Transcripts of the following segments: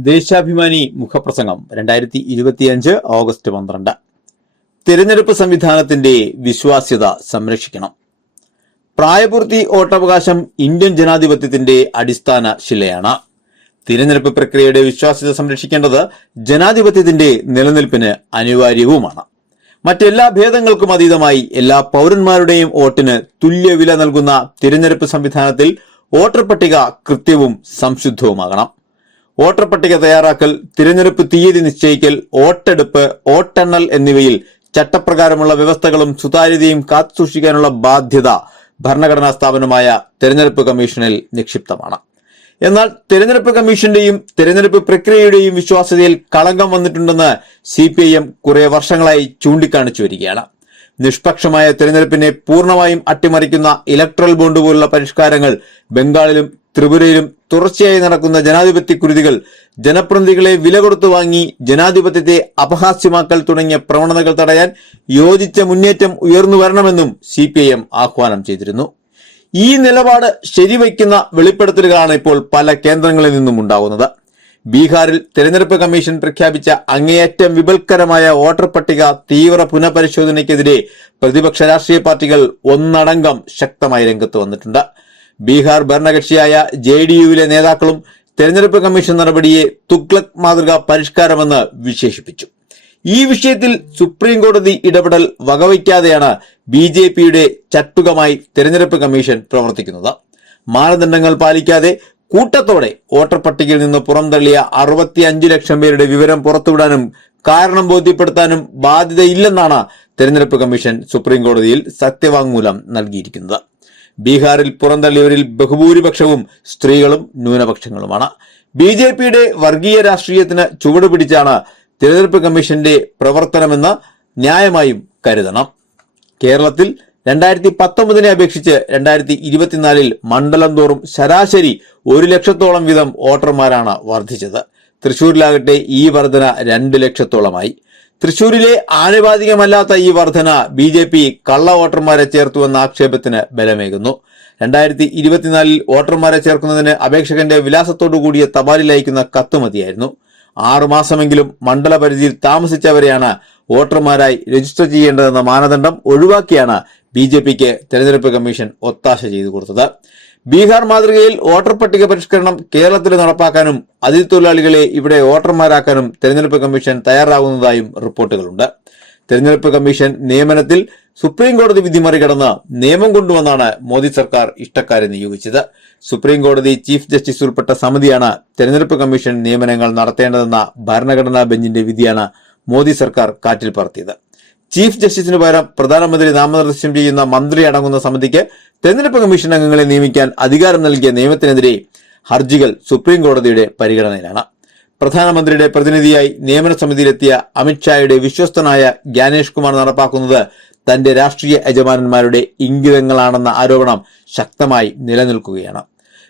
ദേശാഭിമാനി മുഖപ്രസംഗം രണ്ടായിരത്തി ഇരുപത്തിയഞ്ച് ഓഗസ്റ്റ് പന്ത്രണ്ട്. തിരഞ്ഞെടുപ്പ് സംവിധാനത്തിന്റെ വിശ്വാസ്യത സംരക്ഷിക്കണം. പ്രായപൂർത്തി വോട്ടവകാശം ഇന്ത്യൻ ജനാധിപത്യത്തിന്റെ അടിസ്ഥാന ശിലയാണ്. തിരഞ്ഞെടുപ്പ് പ്രക്രിയയുടെ വിശ്വാസ്യത സംരക്ഷിക്കേണ്ടത് ജനാധിപത്യത്തിന്റെ നിലനിൽപ്പിന് അനിവാര്യവുമാണ്. മറ്റെല്ലാ ഭേദങ്ങൾക്കും അതീതമായി എല്ലാ പൗരന്മാരുടെയും വോട്ടിന് തുല്യ വില നൽകുന്ന തിരഞ്ഞെടുപ്പ് സംവിധാനത്തിൽ വോട്ടർ പട്ടിക കൃത്യവും സംശുദ്ധവുമാകണം. വോട്ടർ പട്ടിക തയ്യാറാക്കൽ തിരഞ്ഞെടുപ്പ് തീയതി നിശ്ചയിക്കൽ വോട്ടെടുപ്പ് വോട്ടെണ്ണൽ എന്നിവയിൽ ചട്ടപ്രകാരമുള്ള വ്യവസ്ഥകളും സുതാര്യതയും കാത്തുസൂക്ഷിക്കാനുള്ള ബാധ്യത ഭരണഘടനാ സ്ഥാപനമായ തെരഞ്ഞെടുപ്പ് കമ്മീഷനിൽ നിക്ഷിപ്തമാണ്. എന്നാൽ തെരഞ്ഞെടുപ്പ് കമ്മീഷന്റെയും തെരഞ്ഞെടുപ്പ് പ്രക്രിയയുടെയും വിശ്വാസ്യതയിൽ കളങ്കം വന്നിട്ടുണ്ടെന്ന് സി പി ഐ എം കുറെ വർഷങ്ങളായി ചൂണ്ടിക്കാണിച്ചു വരികയാണ്. നിഷ്പക്ഷമായ തെരഞ്ഞെടുപ്പിനെ പൂർണമായും അട്ടിമറിക്കുന്ന ഇലക്ട്രൽ ബോണ്ട് പോലുള്ള പരിഷ്കാരങ്ങൾ ബംഗാളിലും ത്രിപുരയിലും തുടർച്ചയായി നടക്കുന്ന ജനാധിപത്യ കുരുതികൾ ജനപ്രതിനിധികളെ വില കൊടുത്തു വാങ്ങി ജനാധിപത്യത്തെ അപഹാസ്യമാക്കൽ തുടങ്ങിയ പ്രവണതകൾ തടയാൻ യോജിച്ച മുന്നേറ്റം ഉയർന്നു വരണമെന്നും സി ആഹ്വാനം ചെയ്തിരുന്നു. ഈ നിലപാട് ശരിവയ്ക്കുന്ന വെളിപ്പെടുത്തലുകളാണ് ഇപ്പോൾ പല കേന്ദ്രങ്ങളിൽ നിന്നും ഉണ്ടാകുന്നത് ബീഹാറിൽ തെരഞ്ഞെടുപ്പ് കമ്മീഷൻ പ്രഖ്യാപിച്ച അങ്ങേയറ്റം വിപൽക്കരമായ വോട്ടർ പട്ടിക തീവ്ര പുനഃപരിശോധനയ്ക്കെതിരെ പ്രതിപക്ഷ രാഷ്ട്രീയ പാർട്ടികൾ ഒന്നടങ്കം ശക്തമായി രംഗത്ത് വന്നിട്ടുണ്ട്. ബീഹാർ ഭരണകക്ഷിയായ ജെ ഡി യുവിലെ നേതാക്കളും തെരഞ്ഞെടുപ്പ് കമ്മീഷൻ നടപടിയെ തുഗ്ലക് മാതൃക പരിഷ്കാരമെന്ന് വിശേഷിപ്പിച്ചു. ഈ വിഷയത്തിൽ സുപ്രീം കോടതി ഇടപെടൽ വകവയ്ക്കാതെയാണ് ബി ജെ പിയുടെ ചട്ടുകമായി തെരഞ്ഞെടുപ്പ് കമ്മീഷൻ പ്രവർത്തിക്കുന്നത്. മാനദണ്ഡങ്ങൾ പാലിക്കാതെ കൂട്ടത്തോടെ വോട്ടർ പട്ടികയിൽ നിന്ന് പുറംതള്ളിയ അറുപത്തിയഞ്ച് ലക്ഷം പേരുടെ വിവരം പുറത്തുവിടാനും കാരണം ബോധ്യപ്പെടുത്താനും ബാധ്യതയില്ലെന്നാണ് തെരഞ്ഞെടുപ്പ് കമ്മീഷൻ സുപ്രീം കോടതിയിൽ സത്യവാങ്മൂലം നൽകിയിരിക്കുന്നത്. ബീഹാറിൽ പുറന്തള്ളിയവരിൽ ബഹുഭൂരിപക്ഷവും സ്ത്രീകളും ന്യൂനപക്ഷങ്ങളുമാണ്. ബി ജെ പിയുടെ വർഗീയ രാഷ്ട്രീയത്തിന് ചുവട് പിടിച്ചാണ് തിരഞ്ഞെടുപ്പ് കമ്മീഷന്റെ പ്രവർത്തനമെന്ന് ന്യായമായും കരുതണം. കേരളത്തിൽ രണ്ടായിരത്തി പത്തൊമ്പതിനെ അപേക്ഷിച്ച് രണ്ടായിരത്തി ഇരുപത്തിനാലിൽ മണ്ഡലം തോറും ശരാശരി ഒരു ലക്ഷത്തോളം വീതം വോട്ടർമാരാണ് വർദ്ധിച്ചത്. തൃശൂരിലാകട്ടെ ഈ വർധന രണ്ട് ലക്ഷത്തോളമായി. തൃശൂരിലെ ആനുപാതികമല്ലാത്ത ഈ വർധന ബി ജെ പി കള്ള വോട്ടർമാരെ ചേർത്തുവെന്ന ആക്ഷേപത്തിന് ബലമേകുന്നു. രണ്ടായിരത്തി ഇരുപത്തിനാലിൽ വോട്ടർമാരെ ചേർക്കുന്നതിന് അപേക്ഷകന്റെ വിലാസത്തോടു കൂടിയ തപാലിൽ അയക്കുന്ന കത്ത് മതിയായിരുന്നു. ആറുമാസമെങ്കിലും മണ്ഡലപരിധിയിൽ താമസിച്ചവരെയാണ് വോട്ടർമാരായി രജിസ്റ്റർ ചെയ്യേണ്ടതെന്ന മാനദണ്ഡം ഒഴിവാക്കിയാണ് ബി ജെ പിക്ക് തെരഞ്ഞെടുപ്പ് കമ്മീഷൻ ഒത്താശ ചെയ്തു കൊടുത്തത്. ബീഹാർ മാതൃകയിൽ വോട്ടർ പട്ടിക പരിഷ്കരണം കേരളത്തിൽ നടപ്പാക്കാനും അതിഥി തൊഴിലാളികളെ ഇവിടെ വോട്ടർമാരാക്കാനും തെരഞ്ഞെടുപ്പ് കമ്മീഷൻ തയ്യാറാകുന്നതായും റിപ്പോർട്ടുകളുണ്ട്. തെരഞ്ഞെടുപ്പ് കമ്മീഷൻ നിയമനത്തിൽ സുപ്രീം കോടതി വിധി മറികടന്ന് നിയമം കൊണ്ടുവന്നാണ് മോദി സർക്കാർ ഇഷ്ടക്കാരെ നിയോഗിച്ചത്. സുപ്രീം കോടതി ചീഫ് ജസ്റ്റിസ് ഉൾപ്പെട്ട സമിതിയാണ് തെരഞ്ഞെടുപ്പ് കമ്മീഷൻ നിയമനങ്ങൾ നടത്തേണ്ടതെന്ന ഭരണഘടനാ ബെഞ്ചിന്റെ വിധിയാണ് മോദി സർക്കാർ കാറ്റിൽ പറത്തിയത്. ചീഫ് ജസ്റ്റിസിന് പകരം പ്രധാനമന്ത്രി നാമനിർദ്ദേശം ചെയ്യുന്ന മന്ത്രി അടങ്ങുന്ന സമിതിക്ക് തെരഞ്ഞെടുപ്പ് കമ്മീഷൻ അംഗങ്ങളെ നിയമിക്കാൻ അധികാരം നൽകിയ നിയമത്തിനെതിരെ ഹർജികൾ സുപ്രീം കോടതിയുടെ പരിഗണനയിലാണ്. പ്രധാനമന്ത്രിയുടെ പ്രതിനിധിയായി നിയമന സമിതിയിലെത്തിയ അമിത്ഷായുടെ വിശ്വസ്തനായ ജ്ഞാനേഷ് കുമാർ നടപ്പാക്കുന്നത് തന്റെ രാഷ്ട്രീയ യജമാനന്മാരുടെ ഇംഗിതങ്ങളാണെന്ന ആരോപണം ശക്തമായി നിലനിൽക്കുകയാണ്.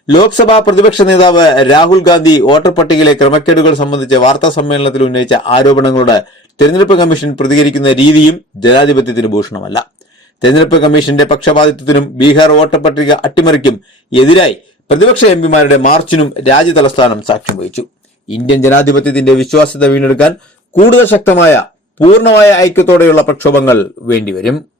ലോക്സഭാ പ്രതിപക്ഷ നേതാവ് രാഹുൽ ഗാന്ധി വോട്ടർ പട്ടികയിലെ ക്രമക്കേടുകൾ സംബന്ധിച്ച് വാർത്താ സമ്മേളനത്തിൽ ഉന്നയിച്ച ആരോപണങ്ങളോട് തെരഞ്ഞെടുപ്പ് കമ്മീഷൻ പ്രതികരിക്കുന്ന രീതിയും ജനാധിപത്യത്തിന് ഭൂഷണമല്ല. തെരഞ്ഞെടുപ്പ് കമ്മീഷന്റെ പക്ഷപാതിത്വത്തിനും ബീഹാർ വോട്ടർ പട്ടിക അട്ടിമറിക്കും എതിരായി പ്രതിപക്ഷ എംപിമാരുടെ മാർച്ചിനും രാജ്യതലസ്ഥാനം സാക്ഷ്യം വഹിച്ചു. ഇന്ത്യൻ ജനാധിപത്യത്തിന്റെ വിശ്വാസ്യത വീണ്ടെടുക്കാൻ കൂടുതൽ ശക്തമായ പൂർണമായ ഐക്യത്തോടെയുള്ള പ്രക്ഷോഭങ്ങൾ വേണ്ടിവരും.